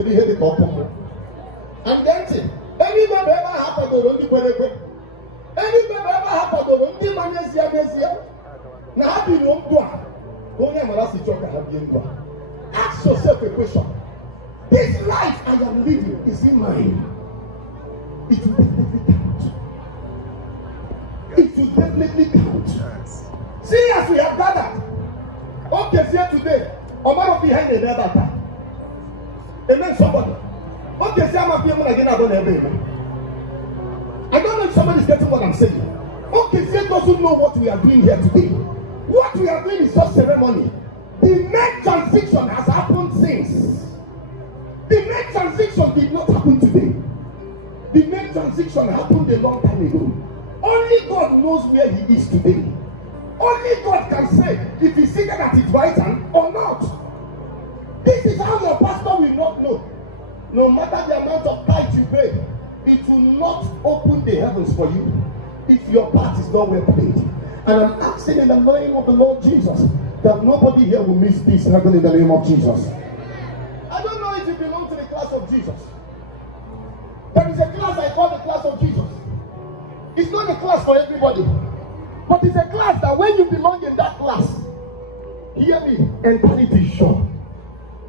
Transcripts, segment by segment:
And then, any member ever happened to Rondi Quebec? Any member ever happened to Rondi Manesia? Now, have you known Dua? Only Marasi Choka have been Dua. Ask yourself a question. This life I am living is in mine. It will definitely count. It will definitely count. See, as we have gathered, okay, here today, or man behind the other. Amen, somebody. Okay, see, I'm not being again. I don't know if somebody is getting what I'm saying. Okay, see, doesn't know what we are doing here today. What we are doing is just ceremony. The next transition has happened since. The next transition did not happen today. The next transition happened a long time ago. Only God knows where he is today. Only God can say if he's seated at his right hand or not. This is how your pastor will not know. No matter the amount of tithe you pay, it will not open the heavens for you if your part is not well played. And I'm asking in the name of the Lord Jesus that nobody here will miss this heaven in the name of Jesus. I don't know if you belong to the class of Jesus. There is a class I call the class of Jesus. It's not a class for everybody, but it's a class that when you belong in that class, hear me, eternity is sure.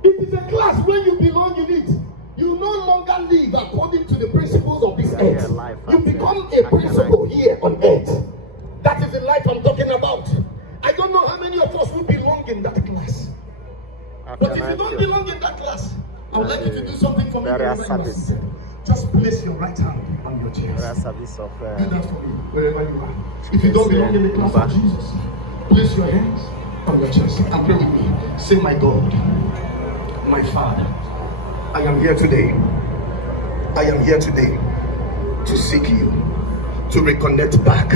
It is a class when you belong in it, you no longer live according to the principles of this earth. You become a principle here on earth. That is the life I'm talking about. I don't know how many of us will belong in that class. But if you don't belong in that class, I would like you to do something for me. Just place your right hand on your chest. Do that for me, wherever you are. If you don't belong in the class of Jesus, place your hands on your chest and pray with me. Say, my God, my Father, I am here today. I am here today to seek you, to reconnect back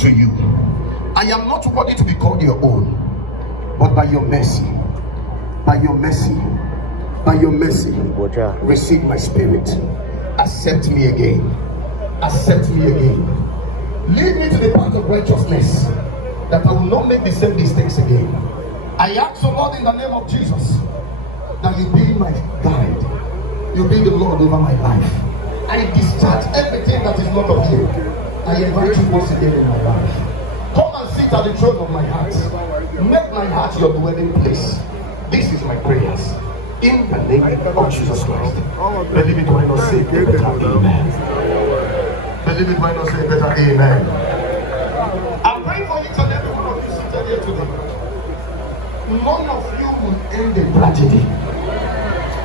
to you. I am not worthy to be called your own, but by your mercy, by your mercy, by your mercy, receive my spirit. Accept me again. Accept me again. Lead me to the path of righteousness, that I will not make the same mistakes again. I ask, O Lord, in the name of Jesus, that you be my guide. You be the Lord over my life. I discharge everything that is not of you. I invite you once again in my life. Come and sit at the throne of my heart. Make my heart your dwelling place. This is my prayers. In the name of Jesus Christ. Believe it when I say better amen. Believe it when I say better amen. I'm praying for each and every one of you seated here today. None of you will end in tragedy.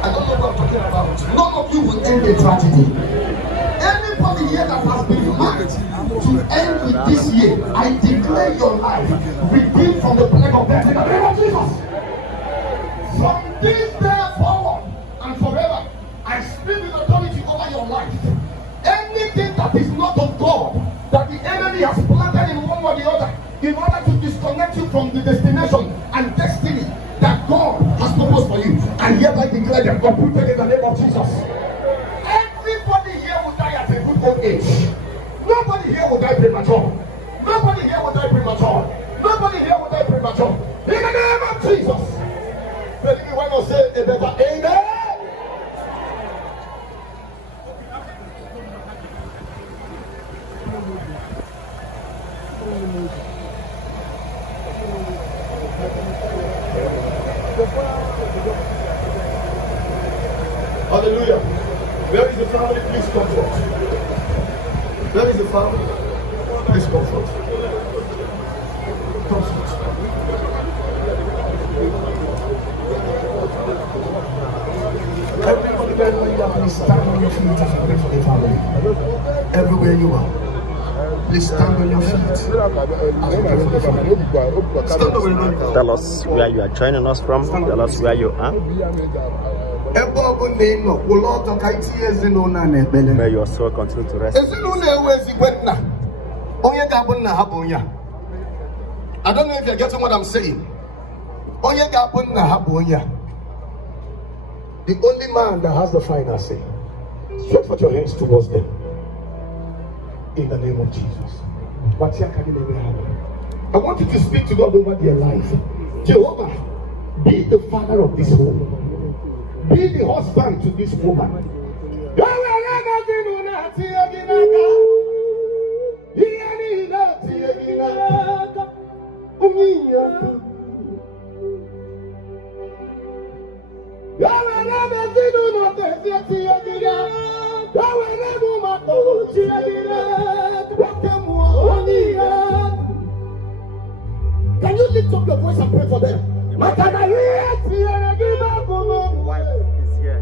I don't know what I'm talking about. None of you will end in tragedy. Anybody here that has been marked to end with this year, I declare your life redeemed from the plague of death in the name of Jesus. From this day forward and forever, I speak with authority over your life. Anything that is not of God, that the enemy has planted in one or the other, in order to disconnect you from the destination and destiny that God has proposed for you, and hereby declare them uprooted in the name of Jesus. Everybody here will die at a good old age. Nobody here will die premature. Nobody here will die premature. Nobody here will die premature. In the name of Jesus. Believe me when I say a better amen. Hallelujah. Where is the family? Please come forth. Where is the family? Please come forth. Come forth. Everybody, wherever you are, please stand on your feet as I pray for the family. Everywhere you are, please stand on your feet. Stand over. Tell us where you are joining us from. Tell us where you are. May your soul continue to rest. I don't know if you're getting what I'm saying. The only man that has the final say. Stretch out your hands towards them. In the name of Jesus. I want you to speak to God over their life. Jehovah, be the father of this home. Be the husband to this woman. Can you lift up your voice and pray for them? Wife is here.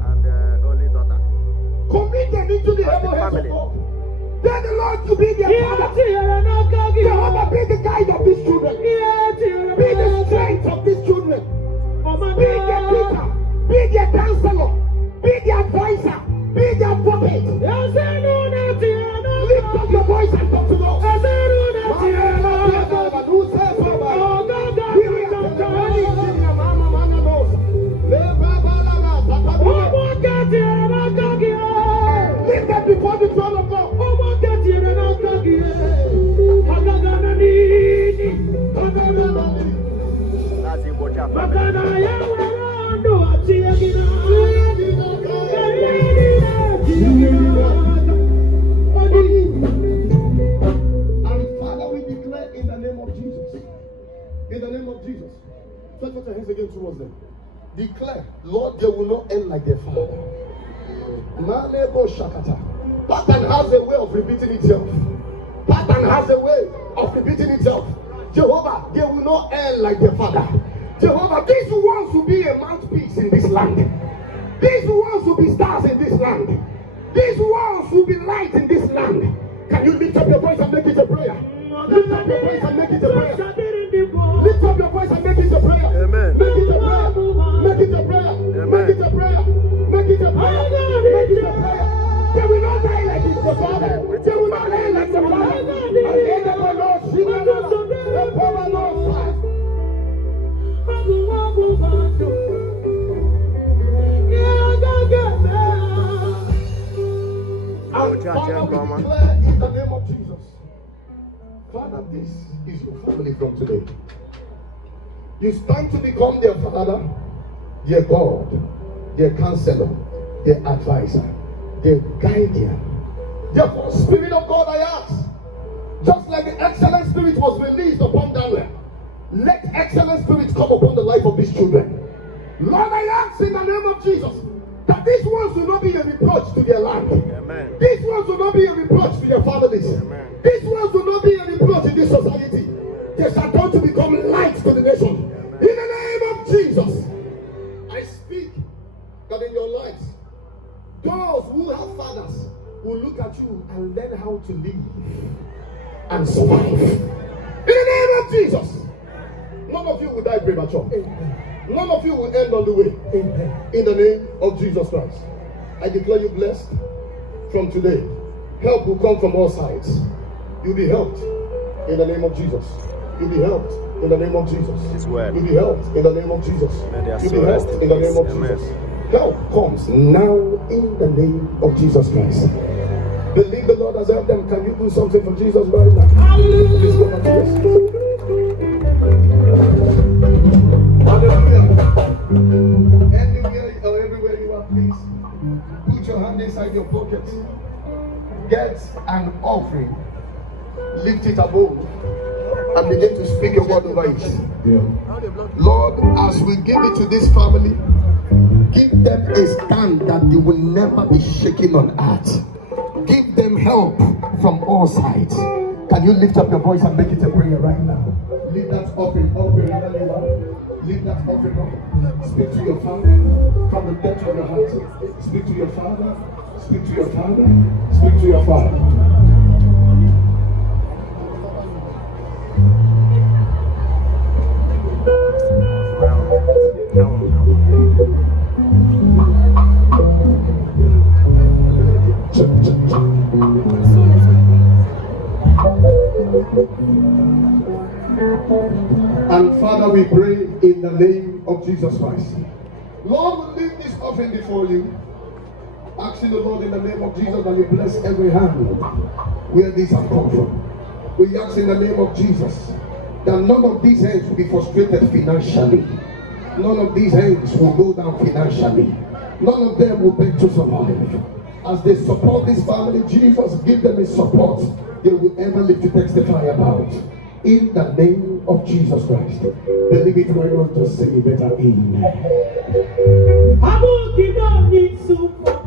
And only daughter. Commit them into the hands of family. God. Tell the Lord to be their father. Jehovah, be the guide of these children. Be the strength of these children. Be their teacher. Be their counselor. Be their advisor. Be their prophet. Lift up your voice and talk to God. Lift them before the throne of God. That's Igbojah And Father, we declare in the name of Jesus. In the name of Jesus. Stretch out your hands again towards them. Declare, Lord, they will not end like their father. Pattern has a way of repeating itself. Pattern has a way of repeating itself. Jehovah, they will not end like their father. Jehovah, these ones will be a mouthpiece in this land. These ones will be stars in this land. These ones will be light in this land. Can you lift up your voice and make it a prayer? Lift up your voice and make it a prayer. Lift up your voice and make it a prayer. Amen. Make it a prayer. Make it a prayer. Make it a prayer. Make it a prayer. Make it a prayer. They will not die like his father. They will not die like the father. And they never know. She never know. The power knows. And Father, we declare in the name of Jesus. Father, this is your family from today. You stand to become their father, their God, their counselor, their advisor, their guardian. Therefore, Spirit of God, I ask, just like the excellent spirit was released upon Daniel, let excellent spirits come upon the life of these children. Lord, I ask in the name of Jesus that these ones will not be a reproach to their land. Amen. These ones will not be a reproach to their families. Amen. These ones will not be a reproach in this society. They shall turn to become light to the nation. In the name of Jesus, I speak that in your lives, those who have fathers will look at you and learn how to live and survive. In the name of Jesus, none of you will die premature. None of you will end on the way. In the name of Jesus Christ, I declare you blessed from today. Help will come from all sides. You'll be helped in the name of Jesus. You'll be helped in the name of Jesus. His word. You'll be helped in the name of Jesus. You'll be helped in the name of Jesus. Help comes now in the name of Jesus Christ. Believe the Lord has helped them. Can you do something for Jesus right now? Please go back to your seat. Hallelujah. Everywhere you are, please put your hand inside your pocket. Get an offering. Lift it above and begin to speak a word over it. Lord, as we give it to this family, give them a stand that they will never be shaken on earth. Give them help from all sides. Can you lift up your voice and make it a prayer right now? Lift that offering up wherever you are. Lift that offering up. Speak to your father from the depth of your heart. Speak to your father. Speak to your father. Speak to your father. And Father, we pray in the name of Jesus Christ. Lord, we leave this offering before you, asking the Lord in the name of Jesus that you bless every hand where these have come from. We ask in the name of Jesus that none of these hands will be frustrated financially. None of these hands will go down financially. None of them will beg to survive. As they support this family, Jesus, give them a support they will ever live to testify about. In the name of Jesus Christ. Believe it when you want to say it better. Amen. I will give up this super.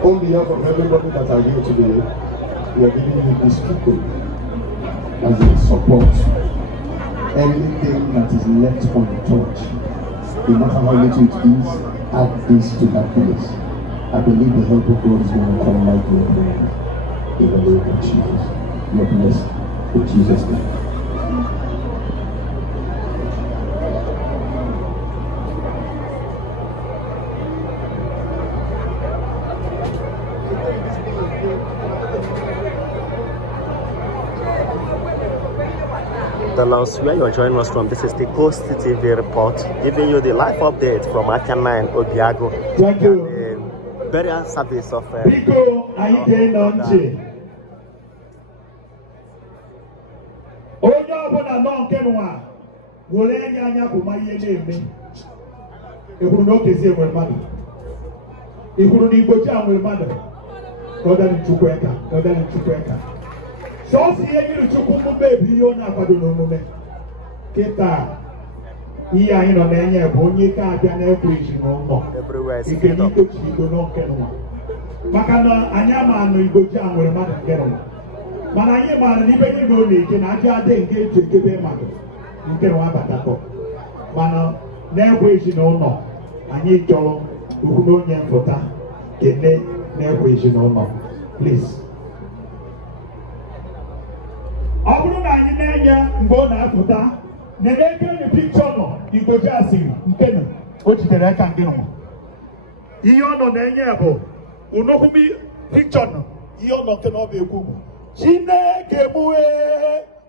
On behalf of everybody that are here today, we are giving you this token as a support. Anything that is left untouched, no matter how little it is, add this to that place. I believe the help of God is going to come like no in the name of Jesus. You are blessed in Jesus' name. Tell us where you're joining us from. This is the Coast TV report, giving you the live update from Akana and Obiago. Thank you. The burial service of Biko, Aite Nonche. Onye ọbụla nọ nke nwa were enye anya bụ ma ihe na-eme. Ihuru na Okezie nwere mmadụ. Ihuru na Igbojah nwere mmadụ. Ka ọ dara Chukwueka, ka ọ dara Chukwueka. Sọọsì ihe nyere Chukwu mmume bụ ihe ọ na-akwado n'omume. Kịta ihe anyị nọ na-enye bụ onye ka abịa na-ekwe iji n'ụlọ. Ike n'itochi Igbo n'oke nwa. Maka na anyị ama anụ Igbojah nwere mmadụ nke nwa. Mana anyị maara n'ibe niile ọ na-eje na aja adị nke eji ekebe mmadụ nke nwa abatakọ. Mana na-ekwe iji n'ụlọ anyị chọrọ ukwu na onye mpụta kene na-ekwe iji n'ụlọ. Please. Ọ bụrụ na anyị na-enye mgbe ọ na-apụta na-ekiri pikchọ nọ Igbojah siri nke na o jidere aka nke nwa. Ihe ọ nọ na-enye bụ unokwubi pikchọ nọ ihe ọ nọ nke na ọ bụ ekwu bụ Chineke mue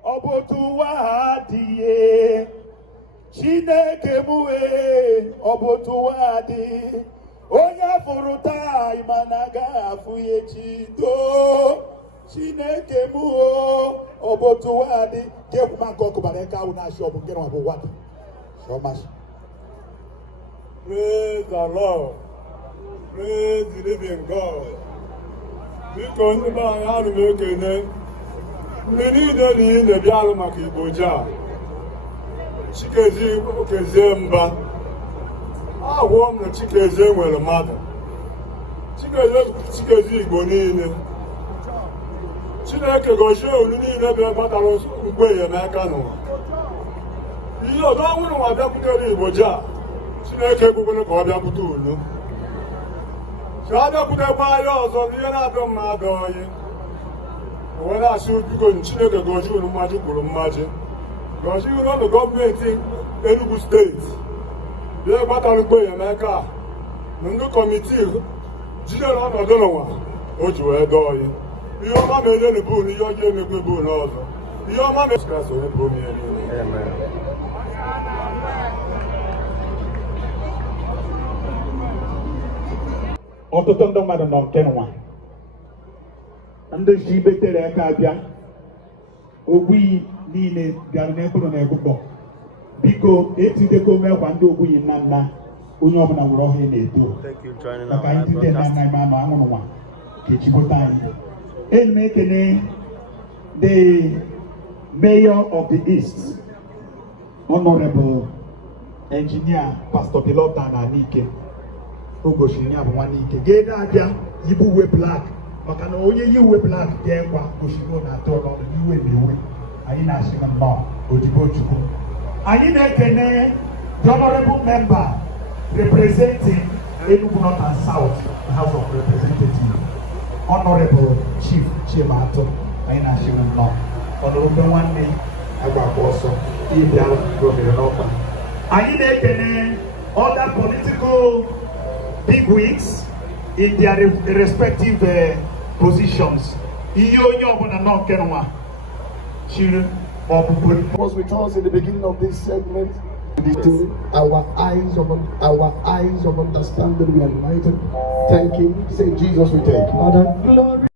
ọ bụ otu ụwa ha dị ihe. Chineke mue ọ bụ otu ụwa ha dị. Onye fụrụ taa ịma na agaghị afụ ya echi doo. Chineke mue ọ bụ otu ụwa ha dị. Kekwuma nke ọkụ bara eke ahụ na-achị ọ bụ nke nwa bụ ụwa dị. Shọmashi. Praise the Lord. Praise the living God. Biko ndị be anyị anụ m ekene ndị niile na ihe na-ebi alụ maka Igbojah Chikezie Mbah. Agwọ m na Chikezie nwere mmadụ. Chikezie Igbo niile. Chineke gọzie olu niile bịa gbatara mkpe enyemaka n'ụwa. Ihe ọzọ ọnwụrụ nwa bịakwutere Igbojah Chineke ekwukwere ka ọ bịakwute olu. Abịakwutekwa anyị ọzọ n'ihe na-adọ mmadụ oyi. O were asị biko Chineke gọzie unu mmaji kwuru mmaji. Gọzie unu ọnụ gọọmenti Enugu steeti. Bịa gbatara mkpe enyemaka na ndị kọmitii jidere ọnọdụ n'ụwa o ji wee dọọ oyi. Ihe ọma ma enye na bụ na ihe ọjọọ emekwe bụ n'ọzọ. Ihe ọma ma esikasị onye bụ ihe niile. Ọtụtụ ndị mmadụ nọ nke nwa ndị ji betere aka abịa ogbuyi niile bịara n'ekpuru na egbugbo. Biko etideko mekwa ndị ogbuyi nna nna onye ọbụla nwere ọhịa na-eto maka anyị tite nna nna ma anwụrụ nwa ka echibota anyị. Enyi m ekene the mayor of the East, Honorable Engineer Pastor Bilota na Anike. O gosiri ya bụ nwanne ike ga-ede abịa yibu uwe blak maka na onye yi uwe blak ga-ekwa gosiri na atọ n'ọnụ iwe na iwe. Anyị na-asị na nnọọ odibo Chukwu. Anyị na-ekene the honorable member representing Enugu North and South House of Representatives, Honorable Chief Chimato. Anyị na-asị na nnọọ ọnọdụ nwanne agbakọ ọsọ ịbịa gọvanọ n'ọkwa. Anyị na-ekene other political bigwigs in their respective positions. Was with us in the beginning of this segment. Our eyes of understanding be enlightened. Thank you. Say Jesus we take. Glory.